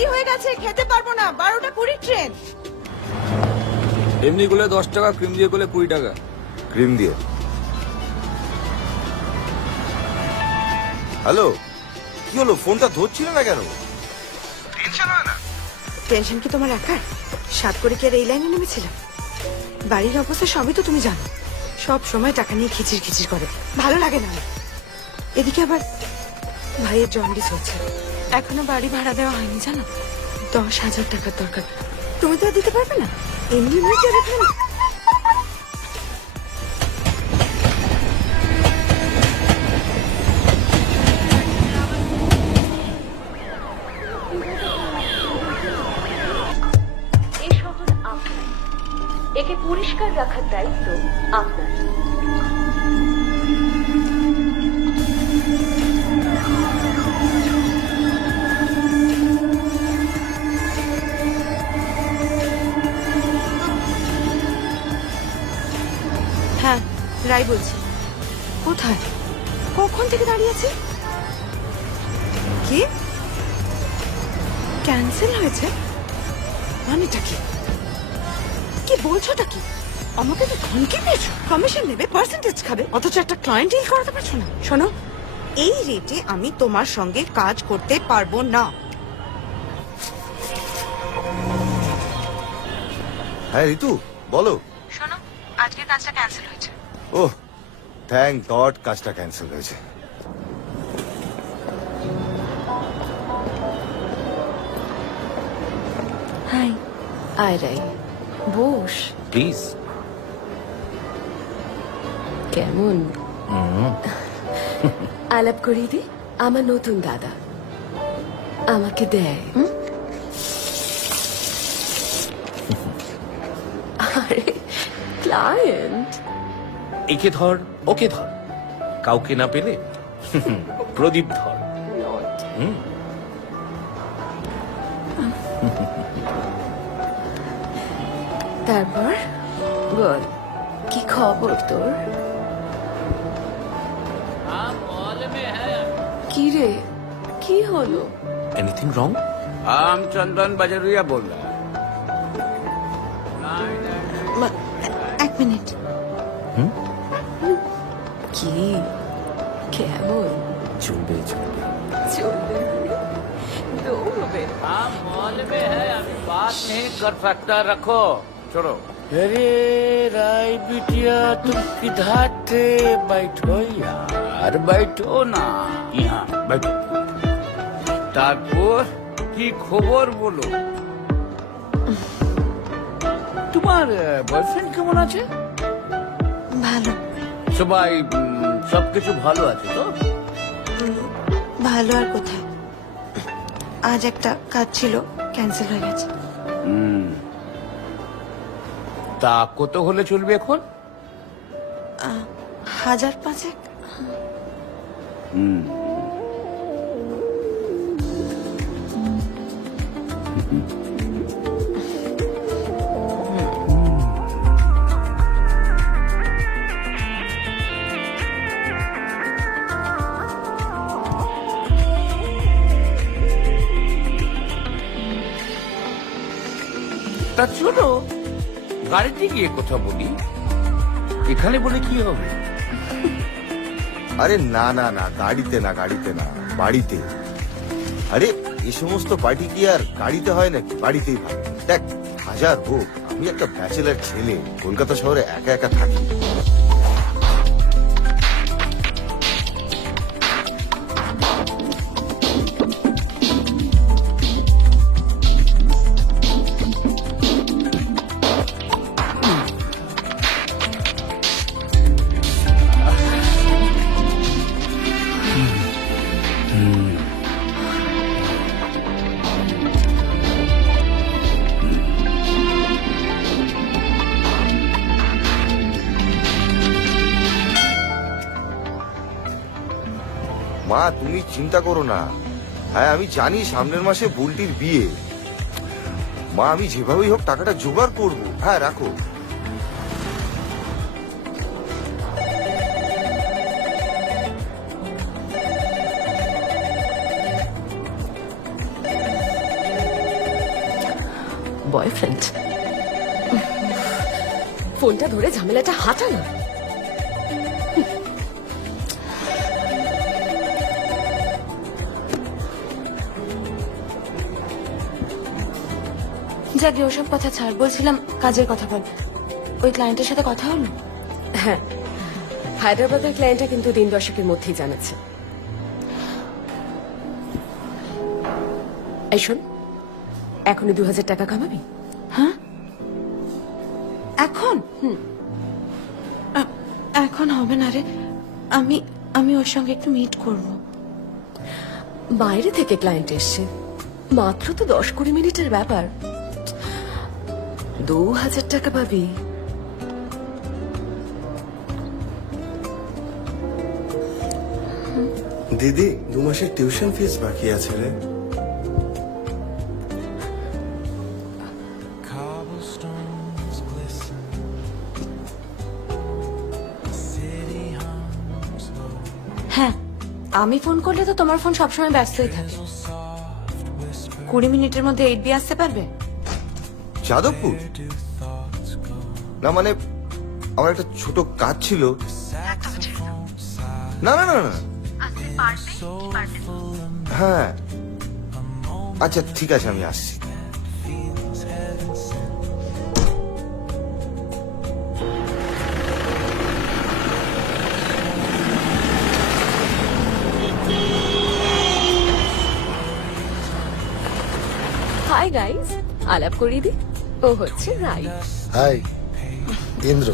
দেরি হয়ে গেছে খেতে পারব না। বারোটা কুড়ি ট্রেন। এমনি দশ টাকা ক্রিম দিয়ে কুড়ি টাকা। ক্রিম দিয়ে। হ্যালো কি হলো? ফোনটা ধরছিল না কেন? টেনশন কি তোমার একার? সাত করে কি আর এই লাইনে নেমেছিলাম বাড়ির অবস্থা সবই তো তুমি জানো। সব সময় টাকা নিয়ে খিচির খিচির করে। ভালো লাগে না। এদিকে আবার ভাইয়ের জন্ডিস হচ্ছে। এখনও বাড়ি ভাড়া দেওয়া হয়নি, জানো? দশ হাজার টাকার দরকার। তুমি তো দিতে পারবে না? এমনি এমনি হ্যাঁ রাই বলছি। কোথায়? কখন থেকে দাঁড়িয়ে আছি? কি? ক্যান্সেল হয়েছে? মানেটা কি? কি বলছোটা কি? আমাকে তো ধমকি পেয়েছ কমিশন নেবে পার্সেন্টেজ খাবে। অথচ একটা ক্লায়েন্ট ডিল করাতে পারছ না। শোনো এই রেটে আমি তোমার সঙ্গে কাজ করতে পারব না। হ্যাঁ ঋতু বলো। শোনো আজকে কাজটা ক্যান্সেল ও থ্যাংক গড কাজটা ক্যান্সেল হয়েছে। হাই আয় রাই বস। প্লিজ কেমন? আলাপ করিয়ে দি আমার নতুন দাদা। আমাকে দেয়? আরে ক্লায়েন্ট একে ধর ওকে ধর। কাউকে না পেলে প্রদীপ ধর। হুম। তারপর? বল কি খবর তোর? কি রে কি হলো? এনিথিং রং আম চন্দন বাজারিয়া বললাম। এক মিনিট। बात नहीं कर सकता रखो छोड़ो अरे राय बिटिया तुम किधर थे बैठो यार बैठो ना यहाँ बैठो তারপর কি খবর বলো তোমার বয়ফ্রেন্ড কেমন আছে ভালো সবাই উম, সবকিছু ভালো আছে তো ভালো আর কোথায় আজ একটা কাজ ছিল ক্যান্সেল হয়ে গেছে। তা কত হলে চলবে এখন? হাজার পাঁচেক। হুম। গাড়িতে গিয়ে কথা বলি? এখানে বলে কি হবে? আরে না না না, গাড়িতে না গাড়িতে না, বাড়িতে। আরে, এ সমস্ত পার্টি কি আর গাড়িতে হয় নাকি? বাড়িতেই ভালো দেখ, হাজার হোক, আমি একটা ব্যাচেলার ছেলে, কলকাতা শহরে একা একা থাকি। মা, তুমি চিন্তা করো না। হ্যাঁ আমি জানি সামনের মাসে বুলটির বিয়ে। মা, আমি যেভাবেই হোক টাকাটা জোগাড় করব। হ্যাঁ রাখো। বয়ফ্রেন্ড ফোনটা ধরে ঝামেলাটা হাঁটা যাকে ওসব কথা ছাড় বলছিলাম কাজের কথা বল। ওই ক্লায়েন্টের সাথে কথা হলো? হ্যাঁ হায়দ্রাবাদের ক্লায়েন্টটা কিন্তু দিন দশকের মধ্যেই জানাচ্ছে। এই শোন এখনই দু হাজার টাকা কামাবি? হ্যাঁ? এখন? এখন হবে না রে। আমি আমি ওর সঙ্গে একটু মিট করব। বাইরে থেকে ক্লায়েন্ট এসছে। মাত্র তো দশ কুড়ি মিনিটের ব্যাপার। দু হাজার টাকা পাবি। দিদি দু মাসের টিউশন ফিস বাকি আছে রে। হ্যাঁ আমি ফোন করলে তো তোমার ফোন সবসময় ব্যস্তই থাকে। কুড়ি মিনিটের মধ্যে এইট বি আসতে পারবে? যাদবপুর? না মানে আমার একটা ছোট কাজ ছিল। না না না না হ্যাঁ। আচ্ছা ঠিক আছে, আমি আসছি। হাই গাইস আলাপ করিয়ে দি ও হচ্ছে রাই। হাই ইন্দ্র।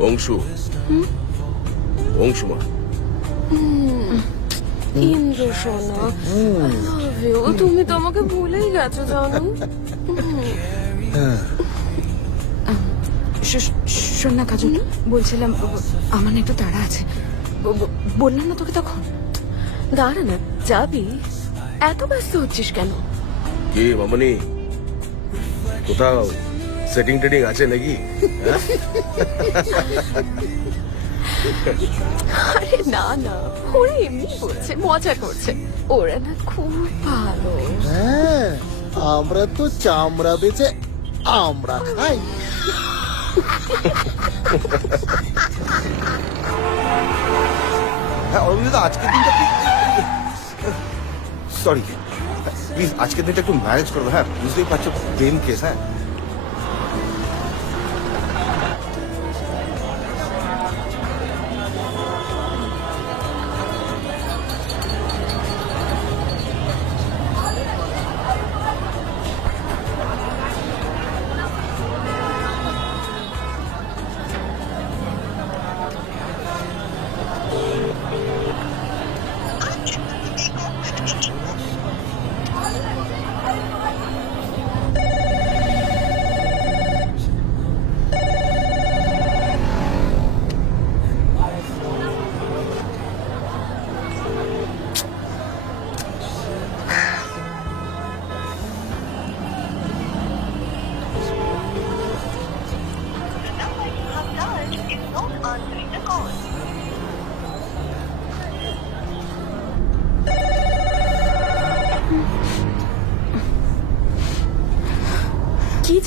অংশু অংশুমা ইন্দ্র সোনা তুমি তো আমাকে ভুলেই গেছো জানো। শ- শোন না কাজল বলছিলাম ও- আমার না একটু তাড়া আছে। বললাম না তোকে তখন? দাঁড়া না যাবি। এত ব্যস্ত হচ্ছিস কেন? কি মামনি? কোথাও সেটিং টেটিং আছে নাকি? হ্যাঁ? আরে না না ওরা এমনি বলছে মজা করছে। ওরা না খুব ভালো। হ্যাঁ আমরা তো চামড়া বেচে আমরা খাই। হ্যাঁ অরবিন্দা আজকের দিনটা সরি। প্লিজ আজকের দিনটা একটু ম্যানেজ করব হ্যাঁ বুঝতেই পারছ প্রেম কেস হ্যাঁ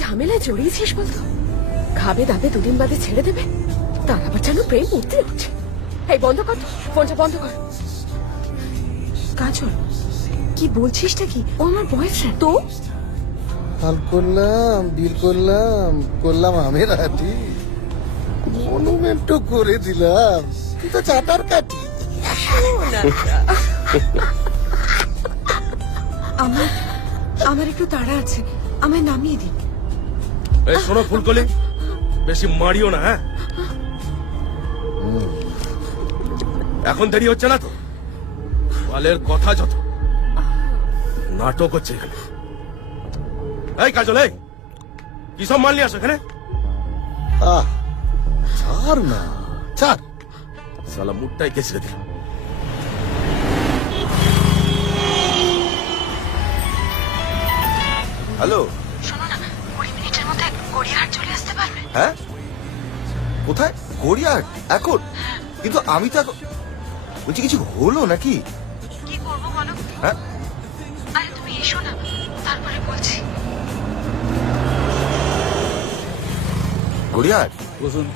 ঝামেলায় জড়িয়েছিস বলতো? খাবে দাবে দুদিন বাদে ছেড়ে দেবে তার আবার যেন প্রেম উঠতে উঠছে এই বন্ধ কর তো, ফোনটা বন্ধ কর। কাজল কি বলছিসটা কি? ও আমার বয়ফ্রেন্ড তো? হাল করলাম ডিল করলাম করলাম আমের হাটি। মনুমেন্টও করে দিলাম। তুই তো চাটার কাটি আমার আমার একটু তাড়া আছে আমায় নামিয়ে দিন। এই শোনো ফুলকলি বেশি মারিও না হ্যাঁ? এখন দেরি হচ্ছে না তো? বালের কথা যত। নাটক হচ্ছে এখানে। এই কাজল এই! কি সব মাল নিয়ে আসো এখানে? আহ ছাড় না। ছাড়। সালা মুখটাই কেসে দিল হ্যালো? হ্যাঁ? কোথায়? গড়িয়াহাট। এখন? কিন্তু আমি তো এখন বলছি কিছু হলো নাকি? কি করব বলো? হ্যাঁ? আরে তুমি এসো না তারপরে বলছি। গড়িয়ার বসুন।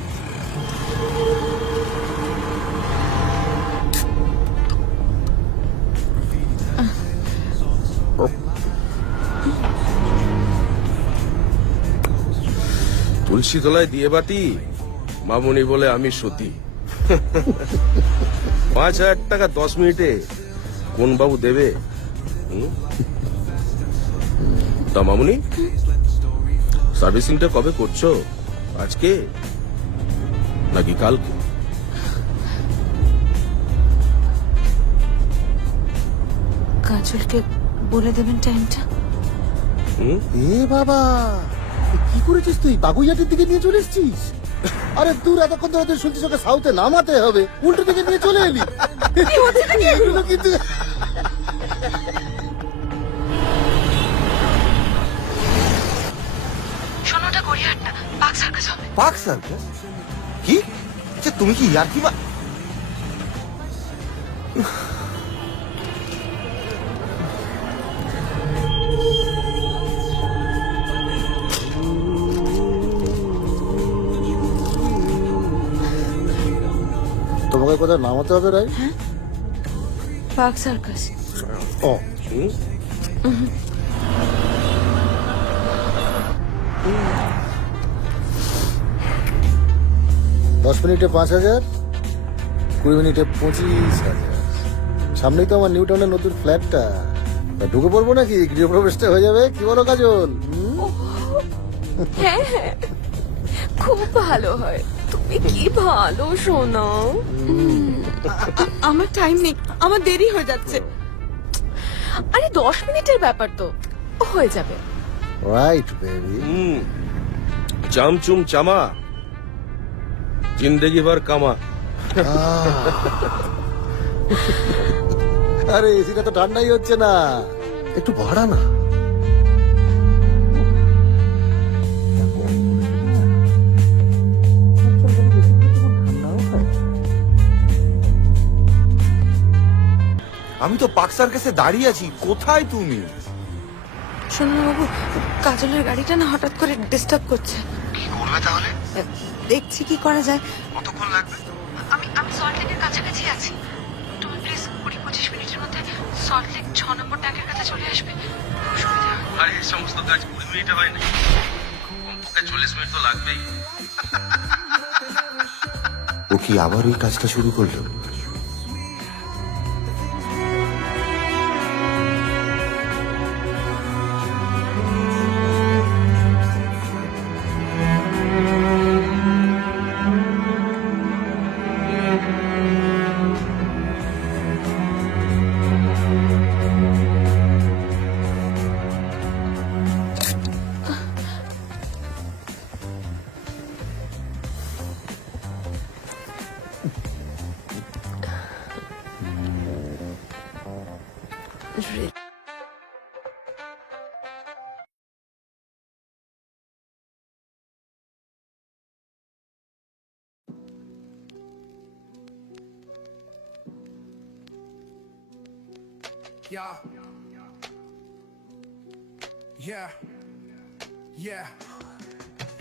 তুলসী তলায় দিয়ে বাতি? মামুনি বলে আমি সতী। পাঁচ হাজার টাকা দশ মিনিটে। কোন বাবু দেবে? তা মামুনি সার্ভিসিংটা কবে করছ? আজকে? নাকি কালকে? কাজলকে বলে দেবেন টাইমটা? এ বাবা! কি করেছিস তুই? বাগুইয়াটির দিকে নিয়ে চলে এসছিস? আরে দূর এতক্ষণ ধরে তুই শুনছিস ওকে সাউথে নামাতে হবে। উল্টো দিকে নিয়ে চলে এলি। এগুলো কিন্তু শোনোটা গড়িয়াহাট না পাক সার্কাস হবে। পাক সার্কাস? কি? আচ্ছা তুমি কি ইয়ার্কি মা তোমাকে কোথায় নামাতে হবে রাই? পাক সার্কাস। ও। দশ মিনিটে পাঁচ হাজার কুড়ি মিনিটে পঁচিশ হাজার। সামনেই তো আমার নিউ টাউনের নতুন ফ্ল্যাটটা। ঢুকে পড়ব নাকি? গৃহপ্রবেশটা হয়ে যাবে? কি বলো কাজল? হ্যাঁ হ্যাঁ। খুব ভালো হয়। তুমি কি ভালো শোনো আমার টাইম নেই। আমার দেরি হয়ে যাচ্ছে। আরে দশ মিনিটের ব্যাপার তো। হয়ে যাবে। Right baby চামচুম Sama. জিন্দেগি ভর কামা। আরে এসিটা তো ঠান্ডাই হচ্ছে না। একটু ভাড়া না। আমি তো পাক সার্কাসে দাঁড়িয়ে আছি। কোথায় তুমি? শোনো বাবু কাজলের গাড়িটা না হঠাৎ করে ডিস্টার্ব করছে। কি করবে তাহলে? দেখছি কি করা যায়। কতক্ষণ লাগবে? আমি আমি সল্টলেকের কাছাকাছি আছি। তুমি প্লিজ কুড়ি পঁচিশ মিনিটের মধ্যে সল্টলেক ছ নম্বর ট্যাঙ্কের কাছে চলে আসবে। আরে এই সমস্ত কাজ কুড়ি মিনিটে হয় না কমপক্ষে চল্লিশ মিনিট তো লাগবেই। ও কি আবার ওই কাজটা শুরু করল? Yeah. Yeah. Yeah.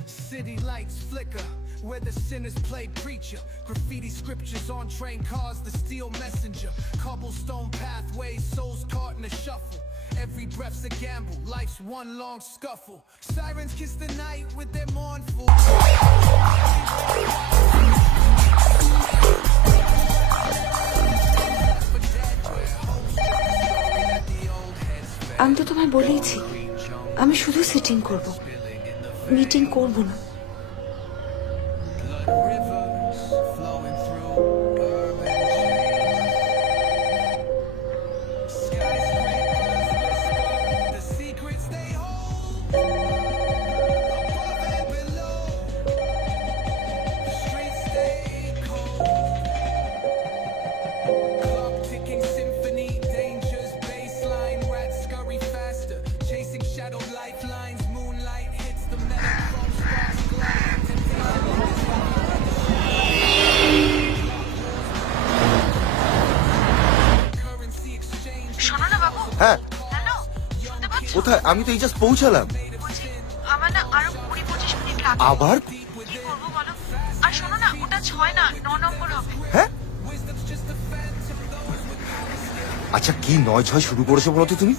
City lights flicker where the sinners play preacher. Graffiti scriptures on train cars, the steel messenger. Cobblestone pathways, souls caught in a shuffle. Every breath's a gamble, life's one long scuffle. Sirens kiss the night with their mournful. আমি তো তোমায় বলেইছি আমি শুধু sitting করব meeting করব না আমি তো এই জাস্ট পৌঁছালাম। আমার না আরও কুড়ি পঁচিশ মিনিট লাগবে। আবার? কি করব বলো? আর শোনো না ওটা ছয় না ন নম্বর হবে। হ্যাঁ? আচ্ছা কি নয় ছয় শুরু করেছ বলো তো তুমি?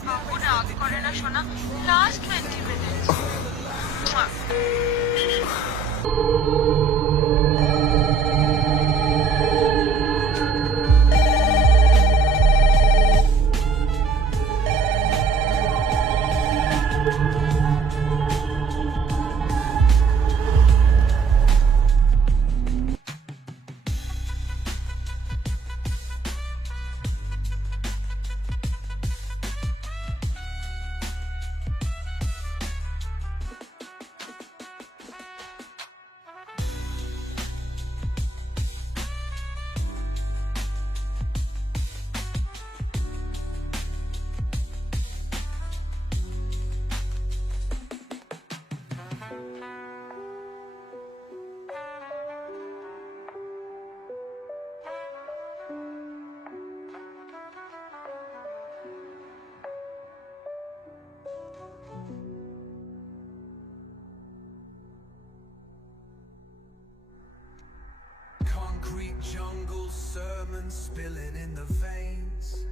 Concrete jungle sermons spilling in the veins.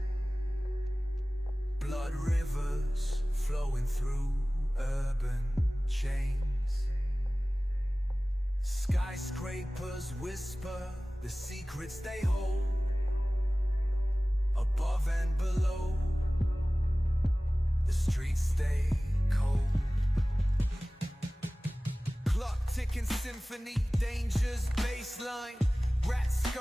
Blood rivers flowing through urban chains. Skyscrapers whisper the secrets they hold. Above and below, the streets stay cold. Clock ticking symphony, danger's baseline.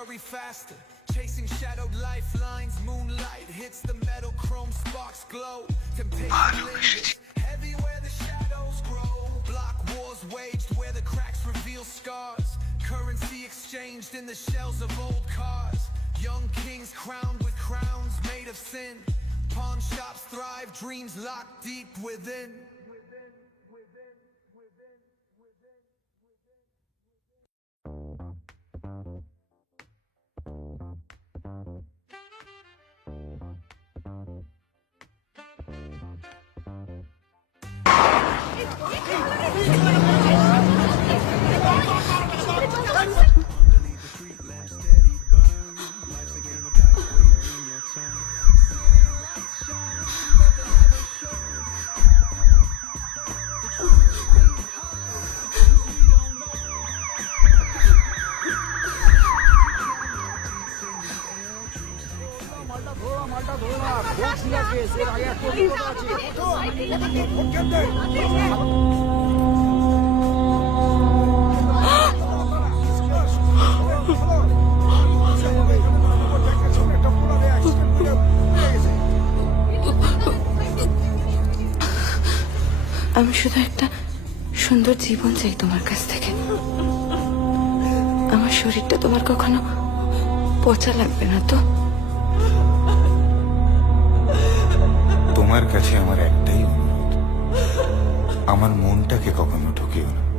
Scurry faster, chasing shadowed lifelines. Moonlight hits the metal, chrome sparks glow. Temptation ah, lingers, heavy where the shadows grow. Block wars waged where the cracks reveal scars. Currency exchanged in the shells of old cars. Young kings crowned with crowns made of sin. Pawn shops thrive, dreams locked deep within. Yeah. শুধু একটা সুন্দর জীবন চাই তোমার কাছ থেকে। আমার শরীরটা তোমার কখনো পচা লাগবে না তো? তোমার কাছে আমার একটাই অনুরোধ। আমার মনটাকে কখনো ঢুকিও না।